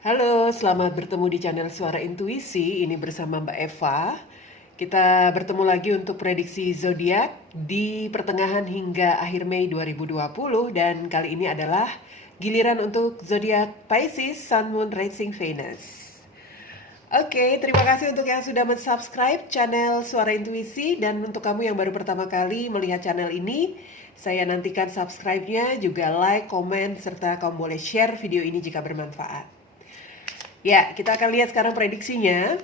Halo, selamat bertemu di channel Suara Intuisi. Ini bersama Mbak Eva. Kita bertemu lagi untuk prediksi zodiak di pertengahan hingga akhir Mei 2020 dan kali ini adalah giliran untuk zodiak Pisces, Sun, Moon, Rising, Venus. Oke, terima kasih untuk yang sudah mensubscribe channel Suara Intuisi dan untuk kamu yang baru pertama kali melihat channel ini, saya nantikan subscribe-nya, juga like, komen, serta kamu boleh share video ini jika bermanfaat. Ya, kita akan lihat sekarang prediksinya.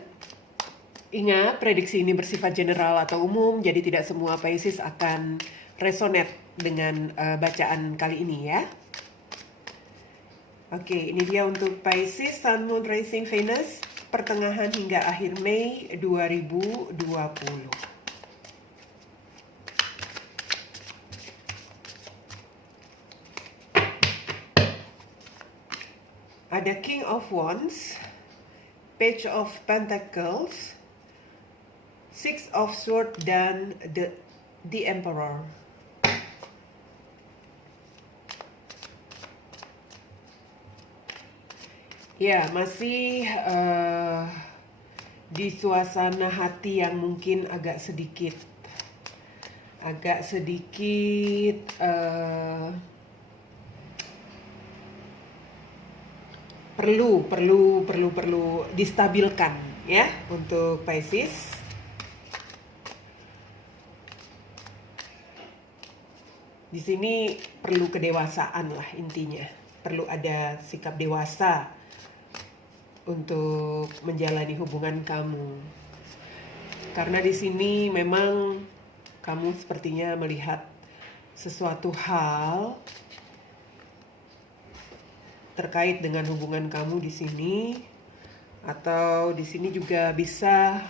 Ingat, prediksi ini bersifat general atau umum, jadi tidak semua Pisces akan resonate dengan bacaan kali ini ya. Oke, ini dia untuk Pisces, Sun, Moon, Rising, Venus, pertengahan hingga akhir Mei 2020. Ada King of Wands, Page of Pentacles, Six of Swords, dan the Emperor. Ya, masih di suasana hati yang mungkin agak sedikit perlu distabilkan ya untuk Pisces. Di sini perlu kedewasaan lah intinya. Perlu ada sikap dewasa untuk menjalani hubungan kamu. Karena di sini memang kamu sepertinya melihat sesuatu hal terkait dengan hubungan kamu di sini, atau di sini juga bisa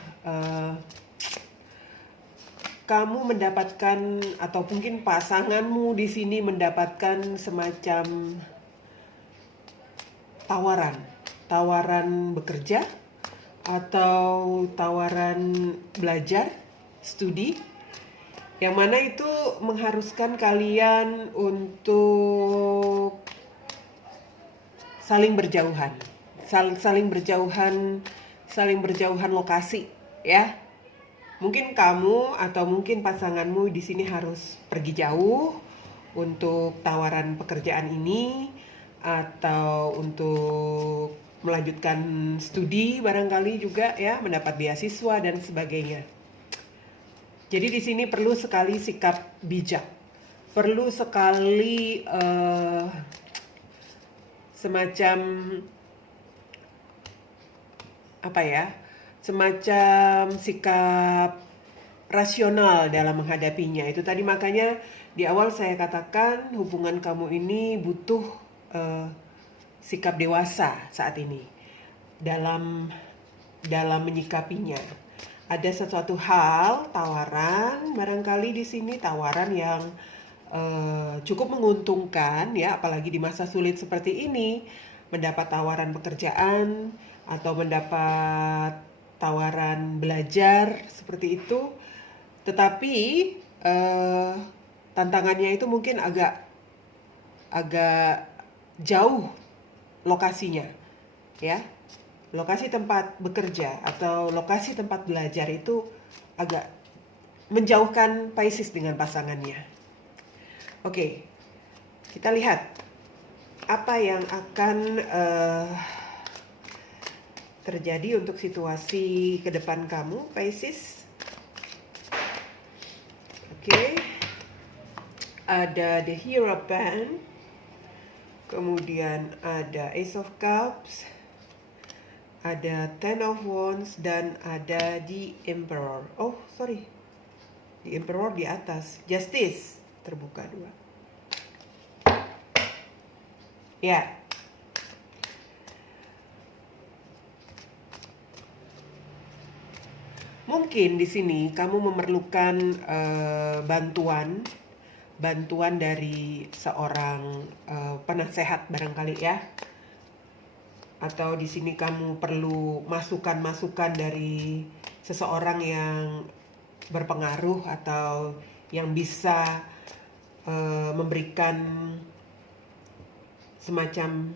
kamu mendapatkan atau mungkin pasanganmu di sini mendapatkan semacam tawaran bekerja atau tawaran belajar, studi, yang mana itu mengharuskan kalian untuk saling berjauhan lokasi ya. Mungkin kamu atau mungkin pasanganmu di sini harus pergi jauh untuk tawaran pekerjaan ini atau untuk melanjutkan studi barangkali juga ya, mendapat beasiswa dan sebagainya. Jadi di sini perlu sekali sikap bijak, perlu sekali semacam semacam sikap rasional dalam menghadapinya. Itu tadi makanya di awal saya katakan hubungan kamu ini butuh sikap dewasa saat ini dalam menyikapinya. Ada sesuatu hal, tawaran, barangkali di sini tawaran yang cukup menguntungkan ya, apalagi di masa sulit seperti ini, mendapat tawaran pekerjaan atau mendapat tawaran belajar seperti itu, tetapi tantangannya itu mungkin agak jauh lokasinya ya. Lokasi tempat bekerja atau lokasi tempat belajar itu agak menjauhkan Pisces dengan pasangannya. Oke, kita lihat apa yang akan terjadi untuk situasi ke depan kamu, Pisces. Oke, ada the Hierophant, kemudian ada Ace of Cups, ada Ten of Wands, dan ada the Emperor. Oh, sorry, the Emperor di atas, Justice terbuka dua. Ya. Mungkin di sini kamu memerlukan bantuan dari seorang penasehat barangkali ya. Atau di sini kamu perlu masukan-masukan dari seseorang yang berpengaruh atau yang bisa memberikan semacam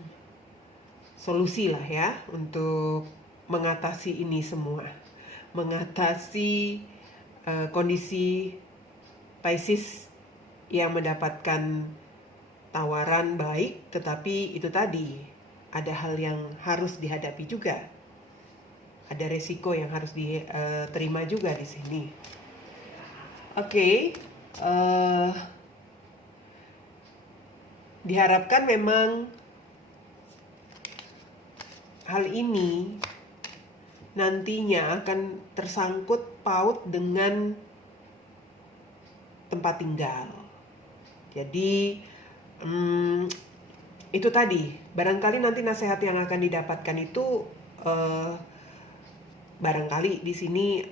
solusi lah ya untuk mengatasi ini semua. Mengatasi kondisi Pisces yang mendapatkan tawaran baik, tetapi itu tadi ada hal yang harus dihadapi juga. Ada resiko yang harus diterima juga di sini. Oke, diharapkan memang hal ini nantinya akan tersangkut paut dengan tempat tinggal. Jadi itu tadi, barangkali nanti nasihat yang akan didapatkan itu barangkali di sini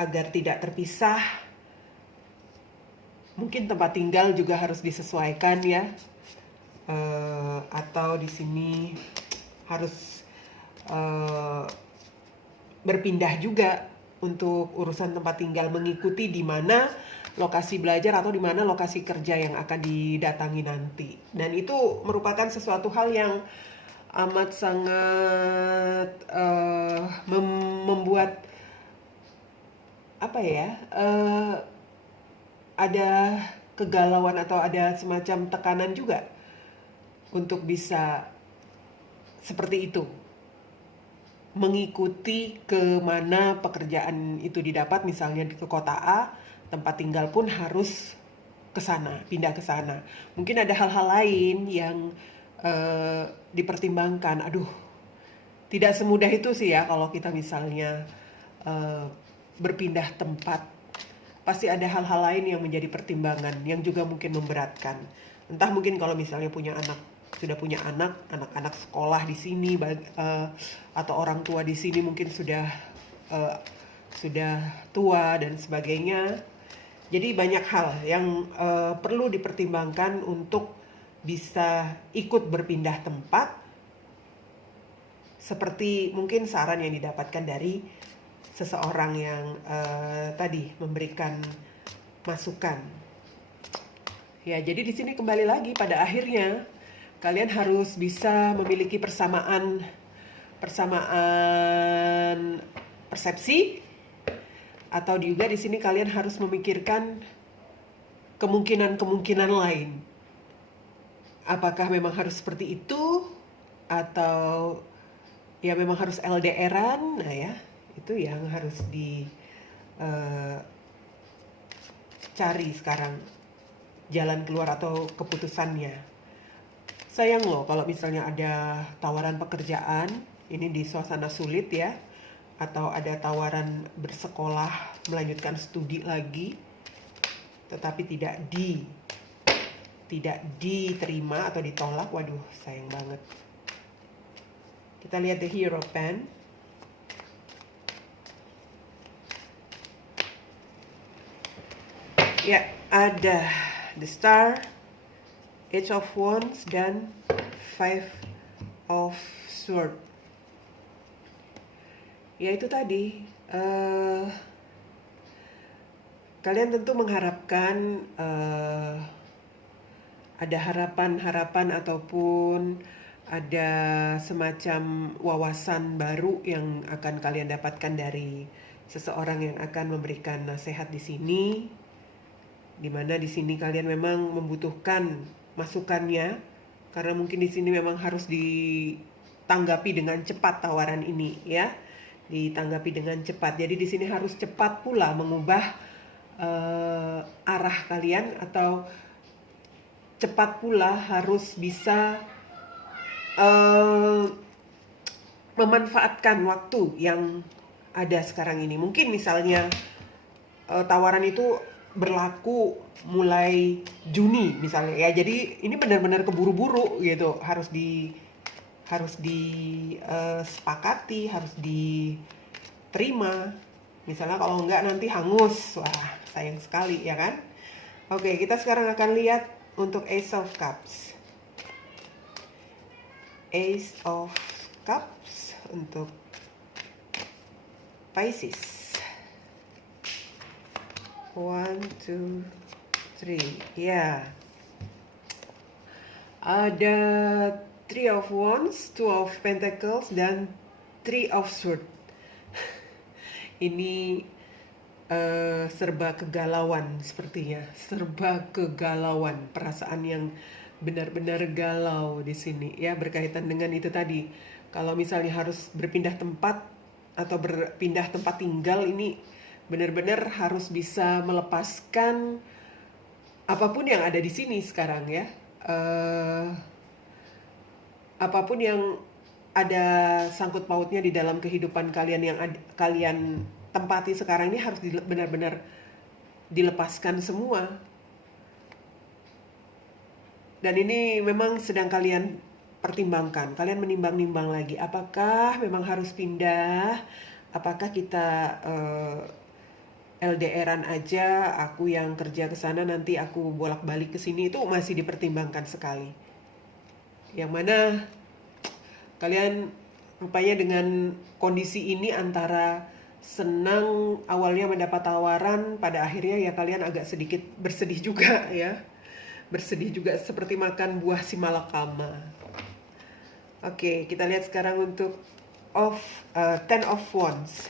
agar tidak terpisah, mungkin tempat tinggal juga harus disesuaikan ya, atau di sini harus berpindah juga untuk urusan tempat tinggal, mengikuti di mana lokasi belajar atau di mana lokasi kerja yang akan didatangi nanti. Dan itu merupakan sesuatu hal yang amat sangat membuat apa ya, ada kegalauan atau ada semacam tekanan juga untuk bisa seperti itu, mengikuti kemana pekerjaan itu didapat. Misalnya ke kota A, tempat tinggal pun harus ke sana, pindah ke sana. Mungkin ada hal-hal lain yang dipertimbangkan. Aduh, tidak semudah itu sih ya kalau kita misalnya berpindah tempat. Pasti ada hal-hal lain yang menjadi pertimbangan yang juga mungkin memberatkan. Entah mungkin kalau misalnya sudah punya anak-anak sekolah di sini, atau orang tua di sini mungkin sudah tua dan sebagainya. Jadi banyak hal yang perlu dipertimbangkan untuk bisa ikut berpindah tempat, seperti mungkin saran yang didapatkan dari seseorang yang tadi memberikan masukan. Ya, jadi di sini kembali lagi pada akhirnya kalian harus bisa memiliki persamaan persepsi, atau juga di sini kalian harus memikirkan kemungkinan-kemungkinan lain. Apakah memang harus seperti itu atau ya memang harus LDR-an? Nah ya, itu yang harus dicari sekarang jalan keluar atau keputusannya. Sayang loh kalau misalnya ada tawaran pekerjaan, ini di suasana sulit ya, atau ada tawaran bersekolah, melanjutkan studi lagi, tetapi tidak diterima atau ditolak. Waduh, sayang banget. Kita lihat the Hierophant. Ya, ada the Star, Eight of Wands, dan Five of Swords. Ya itu tadi, kalian tentu mengharapkan ada harapan-harapan ataupun ada semacam wawasan baru yang akan kalian dapatkan dari seseorang yang akan memberikan nasihat di sini, dimana di sini kalian memang membutuhkan masukannya, karena mungkin di sini memang harus ditanggapi dengan cepat tawaran ini ya, ditanggapi dengan cepat. Jadi di sini harus cepat pula mengubah arah kalian, atau cepat pula harus bisa memanfaatkan waktu yang ada sekarang ini. Mungkin misalnya tawaran itu berlaku mulai Juni misalnya ya, jadi ini benar-benar keburu-buru gitu, harus disepakati, harus diterima. Misalnya kalau enggak nanti hangus, wah sayang sekali ya kan. Oke, kita sekarang akan lihat untuk Ace of Cups. Ace of Cups untuk Pisces. 1, 2, 3. Ya. Ada Three of Wands, Two of Pentacles, dan Three of Swords. Ini serba kegalauan sepertinya, serba kegalauan, perasaan yang benar-benar galau di sini ya, berkaitan dengan itu tadi. Kalau misalnya harus berpindah tempat atau berpindah tempat tinggal, ini benar-benar harus bisa melepaskan apapun yang ada di sini sekarang ya. Apapun yang ada sangkut pautnya di dalam kehidupan kalian yang kalian tempati sekarang ini harus benar-benar dilepaskan semua. Dan ini memang sedang kalian pertimbangkan. Kalian menimbang-nimbang lagi, apakah memang harus pindah? Apakah kita LDRan aja, aku yang kerja ke sana, nanti aku bolak-balik ke sini, itu masih dipertimbangkan sekali. Yang mana kalian rupanya dengan kondisi ini antara senang awalnya mendapat tawaran, pada akhirnya ya kalian agak sedikit bersedih juga ya. Bersedih juga seperti makan buah si malakama. Oke, kita lihat sekarang untuk Ten of Wands.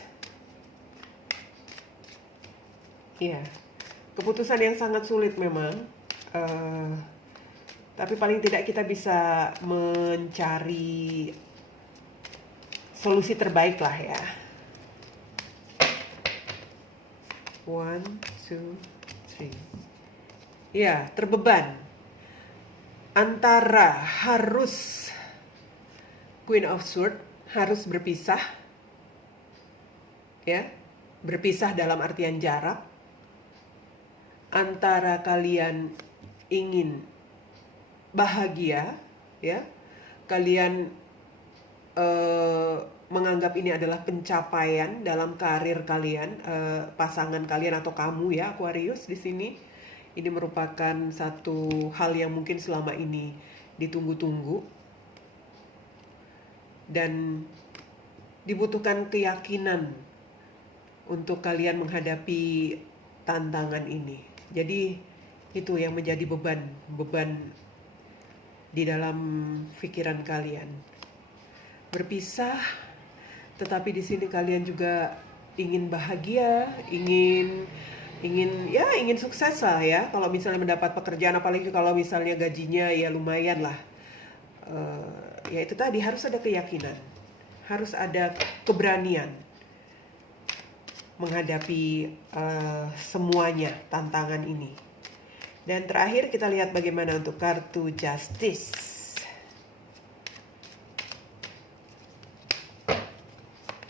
Iya, keputusan yang sangat sulit memang. Tapi paling tidak kita bisa mencari solusi terbaik lah ya. 1, 2, 3. Ya, terbeban antara harus Queen of Swords, harus berpisah ya, berpisah dalam artian jarak, antara kalian ingin bahagia ya, kalian menganggap ini adalah pencapaian dalam karir kalian, pasangan kalian atau kamu ya Aquarius di sini. Ini merupakan satu hal yang mungkin selama ini ditunggu-tunggu dan dibutuhkan keyakinan untuk kalian menghadapi tantangan ini. Jadi itu yang menjadi beban di dalam pikiran kalian. Berpisah, tetapi di sini kalian juga ingin bahagia, ingin sukses lah ya. Kalau misalnya mendapat pekerjaan, apalagi kalau misalnya gajinya ya lumayan lah. Ya itu tadi, harus ada keyakinan, harus ada keberanian menghadapi semuanya tantangan ini. Dan terakhir kita lihat bagaimana untuk kartu Justice.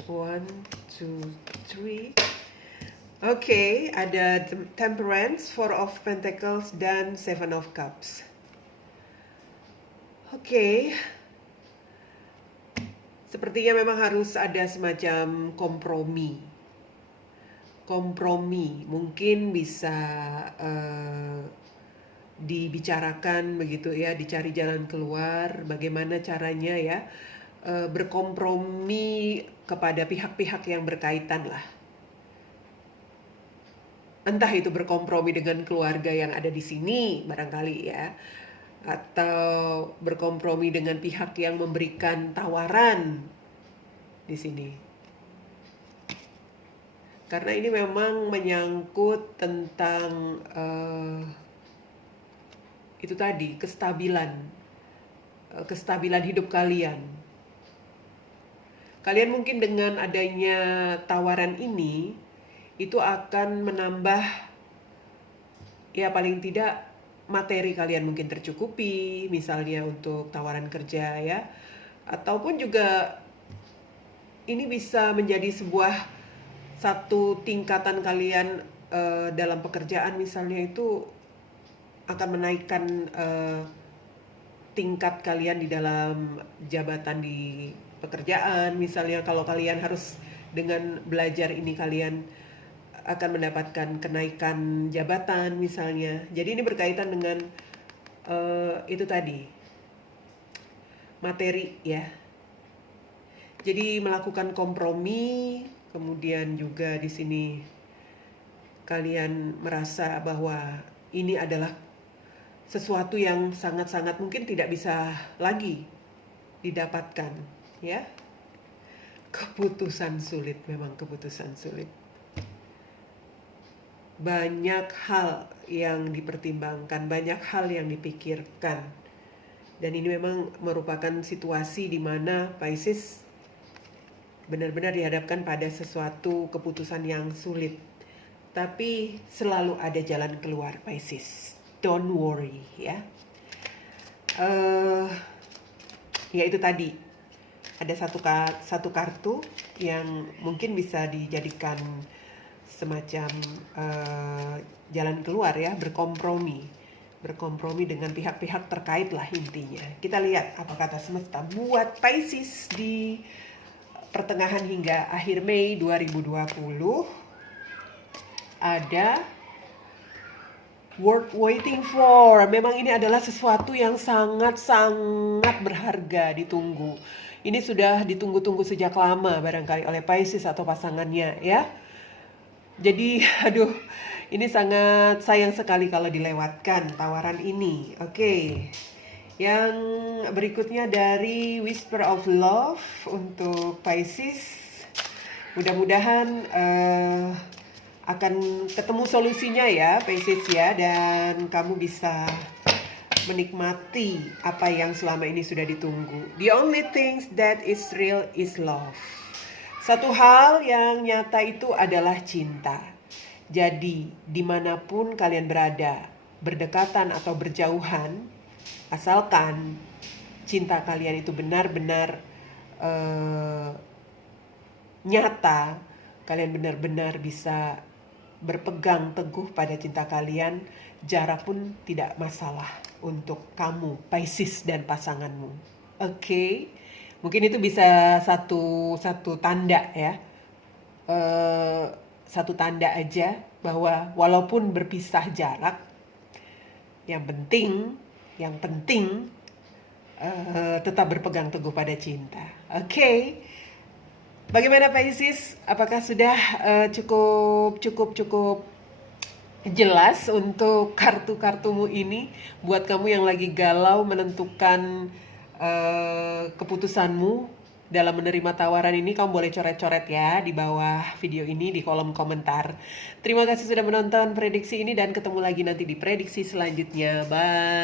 1, 2, 3. Oke, ada Temperance, Four of Pentacles, dan Seven of Cups. Oke, sepertinya memang harus ada semacam kompromi. Mungkin bisa dibicarakan begitu ya, dicari jalan keluar, bagaimana caranya ya, berkompromi kepada pihak-pihak yang berkaitan lah. Entah itu berkompromi dengan keluarga yang ada di sini barangkali ya, atau berkompromi dengan pihak yang memberikan tawaran di sini. Karena ini memang menyangkut tentang itu tadi, kestabilan hidup kalian. Kalian mungkin dengan adanya tawaran ini itu akan menambah, ya paling tidak materi kalian mungkin tercukupi, misalnya untuk tawaran kerja ya, ataupun juga ini bisa menjadi satu tingkatan kalian dalam pekerjaan misalnya, itu akan menaikkan tingkat kalian di dalam jabatan di pekerjaan. Misalnya kalau kalian harus dengan belajar ini kalian akan mendapatkan kenaikan jabatan misalnya. Jadi ini berkaitan dengan itu tadi, materi ya. Jadi melakukan kompromi, kemudian juga di sini kalian merasa bahwa ini adalah sesuatu yang sangat-sangat mungkin tidak bisa lagi didapatkan, ya. Keputusan sulit, memang keputusan sulit. Banyak hal yang dipertimbangkan, banyak hal yang dipikirkan. Dan ini memang merupakan situasi di mana Pisces benar-benar dihadapkan pada sesuatu keputusan yang sulit. Tapi selalu ada jalan keluar, Pisces. Don't worry, ya. Ya itu tadi, ada satu kartu yang mungkin bisa dijadikan semacam jalan keluar, ya, berkompromi dengan pihak-pihak terkait lah intinya. Kita lihat apa kata semesta buat Pisces di pertengahan hingga akhir Mei 2020. Ada worth waiting for. Memang ini adalah sesuatu yang sangat-sangat berharga, ditunggu. Ini sudah ditunggu-tunggu sejak lama barangkali oleh Pisces atau pasangannya, ya. Jadi, aduh, ini sangat sayang sekali kalau dilewatkan tawaran ini. Oke. Yang berikutnya dari Whisper of Love untuk Pisces. Mudah-mudahan akan ketemu solusinya ya Pisces ya, dan kamu bisa menikmati apa yang selama ini sudah ditunggu. The only things that is real is love. Satu hal yang nyata itu adalah cinta. Jadi dimanapun kalian berada, berdekatan atau berjauhan, asalkan cinta kalian itu benar-benar nyata, kalian benar-benar bisa berpegang teguh pada cinta kalian, jarak pun tidak masalah untuk kamu, Pisces dan pasanganmu. Oke, mungkin itu bisa satu tanda ya, satu tanda aja bahwa walaupun berpisah jarak, yang penting tetap berpegang teguh pada cinta. Oke. Bagaimana Pisces? Apakah sudah cukup jelas untuk kartu-kartumu ini? Buat kamu yang lagi galau menentukan keputusanmu dalam menerima tawaran ini, kamu boleh coret-coret ya di bawah video ini di kolom komentar. Terima kasih sudah menonton prediksi ini dan ketemu lagi nanti di prediksi selanjutnya. Bye!